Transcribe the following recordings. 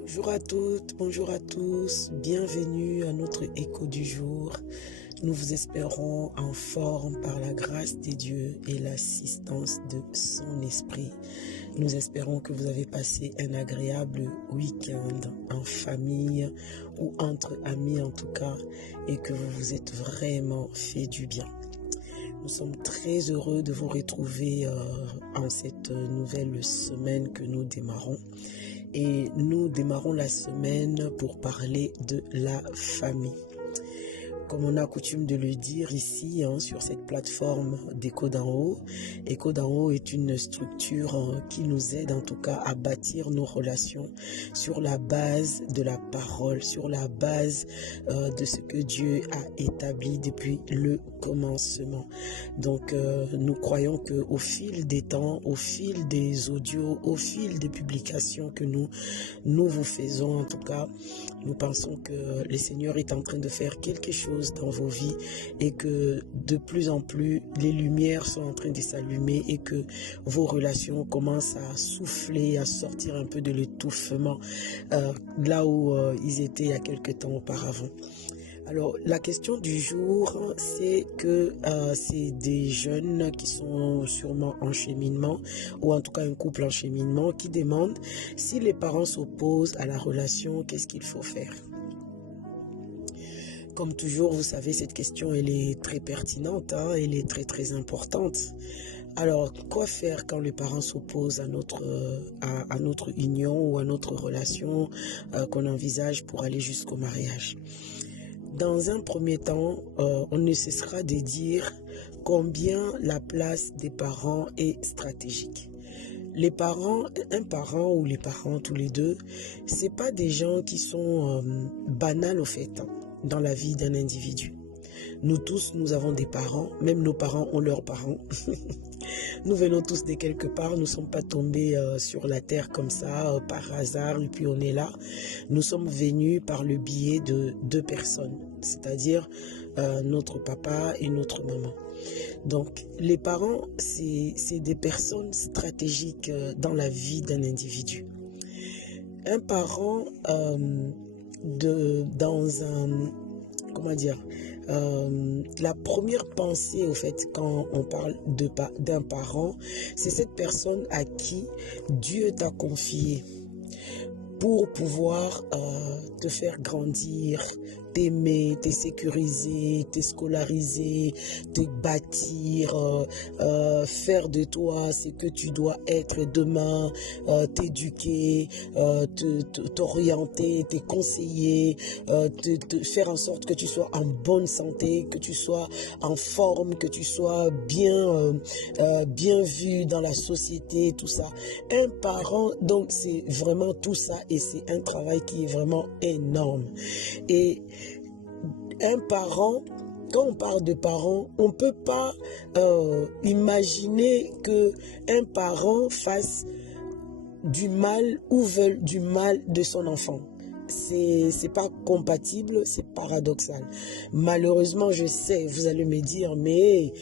Bonjour à toutes, bonjour à tous, bienvenue à notre écho du jour. Nous vous espérons en forme par la grâce de Dieu et l'assistance de son esprit. Nous espérons que vous avez passé un agréable week-end en famille ou entre amis en tout cas et que vous vous êtes vraiment fait du bien. Nous sommes très heureux de vous retrouver en cette nouvelle semaine que nous démarrons. Et nous démarrons la semaine pour parler de la famille. Comme on a coutume de le dire ici, sur cette plateforme d'Écho d'en haut, Écho d'en haut est une structure qui nous aide en tout cas à bâtir nos relations sur la base de la parole, sur la base de ce que Dieu a établi depuis le commencement. Donc nous croyons qu'au fil des temps, au fil des audios, au fil des publications que nous vous faisons en tout cas, nous pensons que le Seigneur est en train de faire quelque chose dans vos vies et que de plus en plus les lumières sont en train de s'allumer et que vos relations commencent à souffler, à sortir un peu de l'étouffement là où ils étaient il y a quelque temps auparavant. Alors, la question du jour, c'est que c'est des jeunes qui sont sûrement en cheminement, ou en tout cas un couple en cheminement, qui demandent si les parents s'opposent à la relation, qu'est-ce qu'il faut faire? Comme toujours, vous savez, cette question, elle est très pertinente, elle est très très importante. Alors, quoi faire quand les parents s'opposent à notre union ou à notre relation qu'on envisage pour aller jusqu'au mariage? Dans un premier temps, on ne cessera de dire combien la place des parents est stratégique. Les parents, un parent ou les parents tous les deux, c'est pas des gens qui sont banals au fait dans la vie d'un individu. Nous tous, nous avons des parents, même nos parents ont leurs parents. Nous venons tous de quelque part, nous ne sommes pas tombés sur la terre comme ça, par hasard, et puis on est là. Nous sommes venus par le biais de deux personnes, c'est-à-dire notre papa et notre maman. Donc, les parents, c'est des personnes stratégiques dans la vie d'un individu. Un parent, la première pensée au fait quand on parle d'un parent, c'est cette personne à qui Dieu t'a confié pour pouvoir te faire grandir, t'aimer, te sécuriser, te scolariser, te bâtir, faire de toi ce que tu dois être demain, t'éduquer, t'orienter, te conseiller, te faire en sorte que tu sois en bonne santé, que tu sois en forme, que tu sois bien vu dans la société, tout ça. Un parent, donc c'est vraiment tout ça et c'est un travail qui est vraiment énorme. Et un parent, quand on parle de parents, on ne peut pas imaginer qu'un parent fasse du mal ou veuille du mal de son enfant. C'est pas compatible, c'est paradoxal. Malheureusement, je sais, vous allez me dire, mais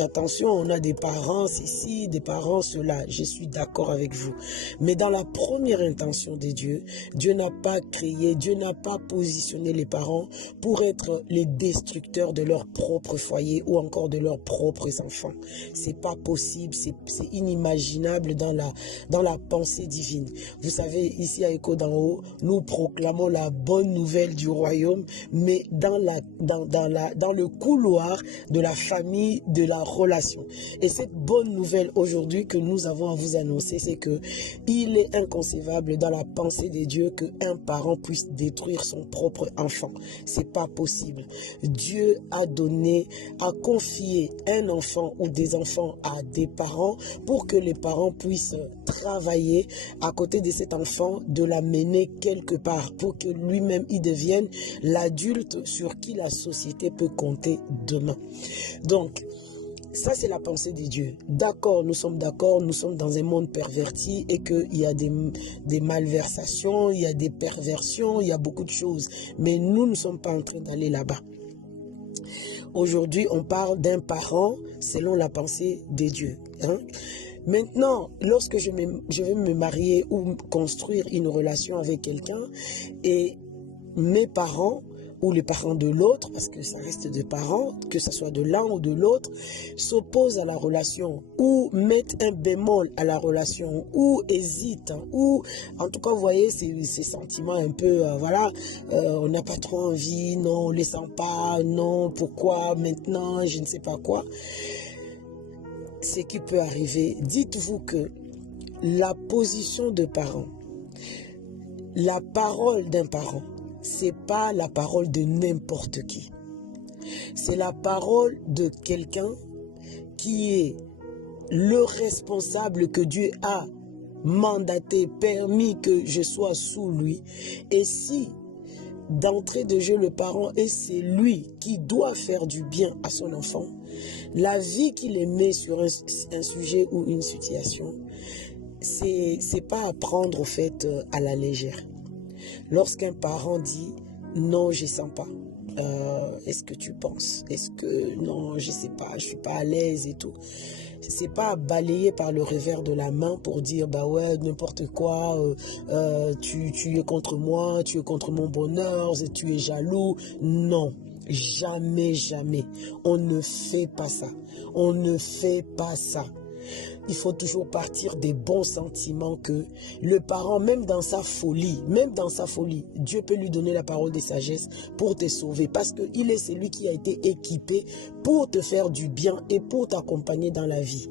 attention, on a des parents ceci, des parents cela. Je suis d'accord avec vous. Mais dans la première intention de Dieu, Dieu n'a pas créé, Dieu n'a pas positionné les parents pour être les destructeurs de leur propre foyer ou encore de leurs propres enfants. C'est pas possible, c'est inimaginable dans la pensée divine. Vous savez, ici à Écho d'en haut, nous proclamons la bonne nouvelle du royaume, mais dans le couloir de la famille, de la relation. Et cette bonne nouvelle aujourd'hui que nous avons à vous annoncer, c'est que il est inconcevable dans la pensée de Dieu qu'un parent puisse détruire son propre enfant. C'est pas possible. Dieu a confié un enfant ou des enfants à des parents pour que les parents puissent travailler à côté de cet enfant, de l'amener quelque part pour que lui-même il devienne l'adulte sur qui la société peut compter demain. Donc, ça, c'est la pensée de Dieu. D'accord, nous sommes dans un monde perverti et qu'il y a des malversations, il y a des perversions, il y a beaucoup de choses. Mais nous ne sommes pas en train d'aller là-bas. Aujourd'hui, on parle d'un parent selon la pensée de Dieu. Maintenant, lorsque je vais me marier ou construire une relation avec quelqu'un et mes parents ou les parents de l'autre, parce que ça reste des parents, que ce soit de l'un ou de l'autre, s'opposent à la relation ou mettent un bémol à la relation ou hésitent, ou en tout cas, vous voyez, ces sentiments un peu, voilà, on n'a pas trop envie, non, on ne les sent pas, non, pourquoi maintenant, je ne sais pas quoi. Ce qui peut arriver, dites-vous que la position de parent, la parole d'un parent, c'est pas la parole de n'importe qui. C'est la parole de quelqu'un qui est le responsable que Dieu a mandaté, permis que je sois sous lui. Et si d'entrée de jeu le parent et c'est lui qui doit faire du bien à son enfant, la vie qu'il émet sur un sujet ou une situation, c'est pas à prendre au fait à la légère. Lorsqu'un parent dit non, je sens pas, est-ce que tu penses, est-ce que non, je sais pas, je suis pas à l'aise et tout, c'est pas balayé par le revers de la main pour dire bah ouais n'importe quoi, tu es contre moi, tu es contre mon bonheur, tu es jaloux. Non, jamais, jamais, on ne fait pas ça, on ne fait pas ça. Il faut toujours partir des bons sentiments que le parent, même dans sa folie, Dieu peut lui donner la parole de sagesse pour te sauver. Parce qu'il est celui qui a été équipé pour te faire du bien et pour t'accompagner dans la vie.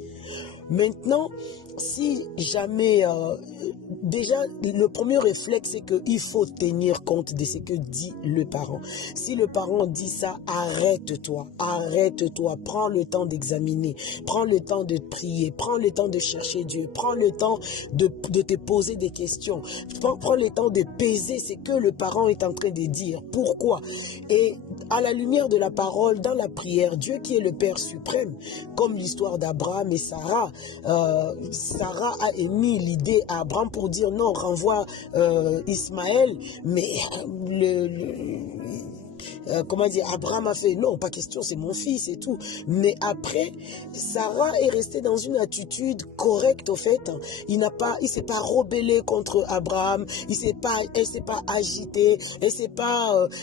Maintenant, si jamais, déjà, le premier réflexe, c'est qu'il faut tenir compte de ce que dit le parent. Si le parent dit ça, arrête-toi, prends le temps d'examiner, prends le temps de prier, prends le temps de chercher Dieu, prends le temps de te poser des questions, prends le temps de peser ce que le parent est en train de dire. Pourquoi? Et à la lumière de la parole, dans la prière, Dieu qui est le Père suprême, comme l'histoire d'Abraham et Sarah, Sarah a émis l'idée à Abraham pour dire non, renvoie Ismaël, mais comment dire, Abraham a fait non, pas question, c'est mon fils et tout. Mais après, Sarah est restée dans une attitude correcte au fait. Il s'est pas rebellé contre Abraham, elle s'est pas agitée,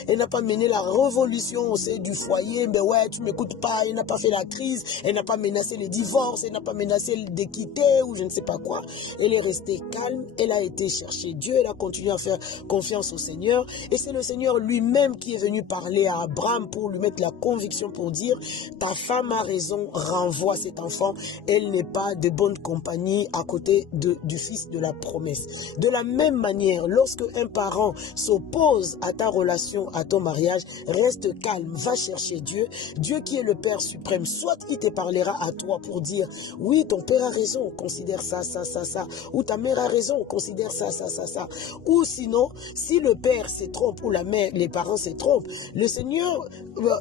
elle n'a pas mené la révolution au sein du foyer. Mais ouais, tu m'écoutes pas, elle n'a pas fait la crise, elle n'a pas menacé le divorce, elle n'a pas menacé de quitter ou je ne sais pas quoi. Elle est restée calme, elle a été chercher Dieu, elle a continué à faire confiance au Seigneur. Et c'est le Seigneur lui-même qui est venu parler à Abraham pour lui mettre la conviction pour dire ta femme a raison, renvoie cet enfant, elle n'est pas de bonne compagnie à côté du fils de la promesse. De la même manière, lorsque un parent s'oppose à ta relation, à ton mariage, reste calme, va chercher Dieu, Dieu qui est le Père suprême, soit il te parlera à toi pour dire oui, ton père a raison, considère ça, ou ta mère a raison, considère ça, ou sinon, si le père se trompe ou la mère, les parents se trompent, le Seigneur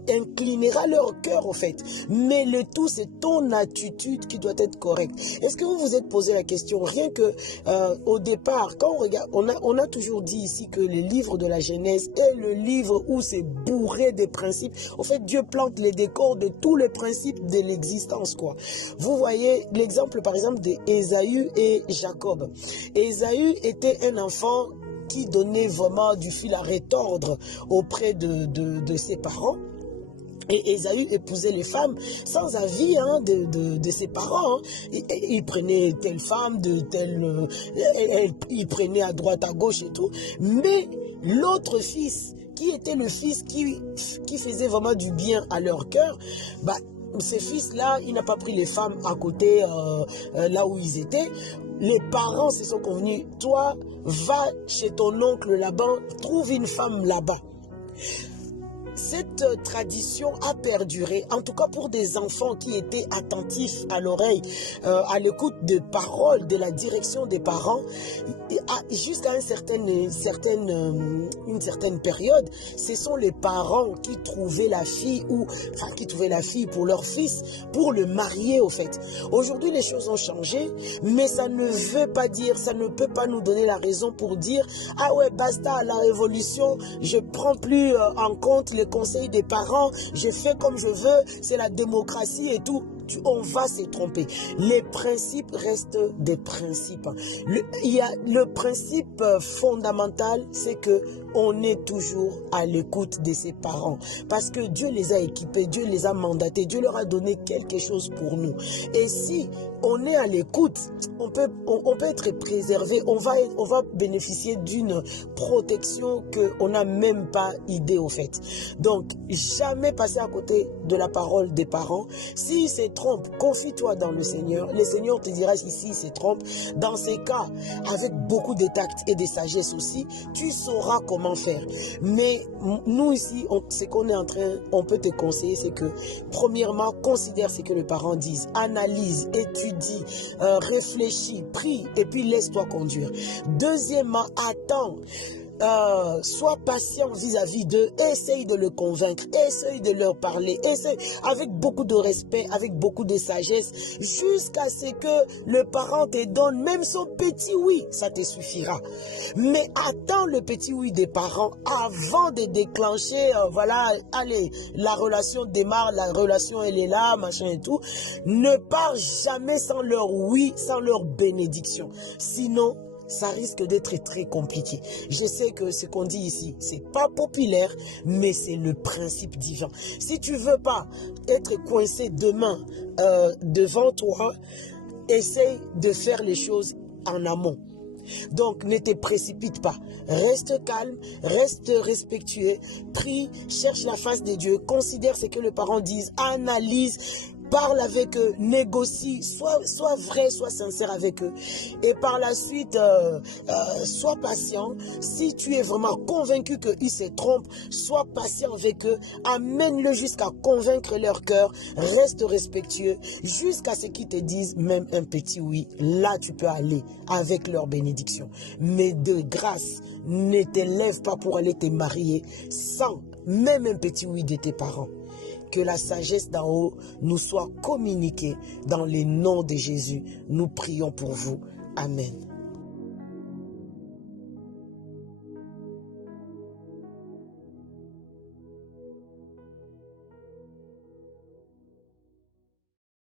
inclinera leur cœur au fait. Mais le tout, c'est ton attitude qui doit être correcte. Est-ce que vous vous êtes posé la question, rien que au départ, quand on regarde, on a toujours dit ici que le livre de la Genèse est le livre où c'est bourré des principes. En fait, Dieu plante les décors de tous les principes de l'existence, quoi. Vous voyez l'exemple, par exemple, d'Ésaü et Jacob. Ésaü était un enfant qui donnait vraiment du fil à retordre auprès de ses parents. Et Ésaü épousait les femmes sans avis de ses parents. Il prenait telle femme, il prenait à droite, à gauche et tout. Mais l'autre fils, qui était le fils qui faisait vraiment du bien à leur cœur, bah, ces fils-là, il n'a pas pris les femmes à côté, là où ils étaient. Les parents se sont convenus, toi, va chez ton oncle Laban, trouve une femme là-bas. Cette tradition a perduré, en tout cas pour des enfants qui étaient attentifs à l'oreille, à l'écoute des paroles, de la direction des parents, jusqu'à une certaine période. Ce sont les parents qui trouvaient la fille pour leur fils, pour le marier au fait. Aujourd'hui, les choses ont changé, mais ça ne veut pas dire, ça ne peut pas nous donner la raison pour dire ah ouais, basta, la révolution, je prends plus en compte les conseils des parents, je fais comme je veux, c'est la démocratie et tout. on va se tromper. Les principes restent des principes. Le principe fondamental, c'est que on est toujours à l'écoute de ses parents. Parce que Dieu les a équipés, Dieu les a mandatés, Dieu leur a donné quelque chose pour nous. Et si on est à l'écoute, on peut être préservé, on va bénéficier d'une protection qu'on n'a même pas idée au fait. Donc, jamais passer à côté de la parole des parents. S'ils se trompent, confie-toi dans le Seigneur. Le Seigneur te dira s'ils se trompent. Dans ces cas, avec beaucoup de tact et de sagesse aussi, tu sauras comment faire. Mais nous ici, ce qu'on est en train, on peut te conseiller, c'est que premièrement, considère ce que les parents disent, analyse, étudie, réfléchis, prie et puis laisse-toi conduire. Deuxièmement, attends. Sois patient vis-à-vis d'eux, essaye de le convaincre, essaye de leur parler, essaye avec beaucoup de respect, avec beaucoup de sagesse, jusqu'à ce que le parent te donne même son petit oui, ça te suffira. Mais attends le petit oui des parents avant de déclencher, voilà, allez, la relation démarre, la relation elle est là, machin et tout. Ne pars jamais sans leur oui, sans leur bénédiction. Sinon, ça risque d'être très compliqué. Je sais que ce qu'on dit ici, c'est pas populaire, mais c'est le principe divin. Si tu veux pas être coincé demain devant toi, essaye de faire les choses en amont. Donc, ne te précipite pas. Reste calme, reste respectueux, prie, cherche la face de Dieu, considère ce que les parents disent, analyse, parle avec eux, négocie, sois vrai, sois sincère avec eux. Et par la suite, sois patient. Si tu es vraiment convaincu qu'ils se trompent, sois patient avec eux. Amène-le jusqu'à convaincre leur cœur. Reste respectueux jusqu'à ce qu'ils te disent même un petit oui. Là, tu peux aller avec leur bénédiction. Mais de grâce, ne te lève pas pour aller te marier sans même un petit oui de tes parents. Que la sagesse d'en haut nous soit communiquée dans le nom de Jésus. Nous prions pour vous. Amen.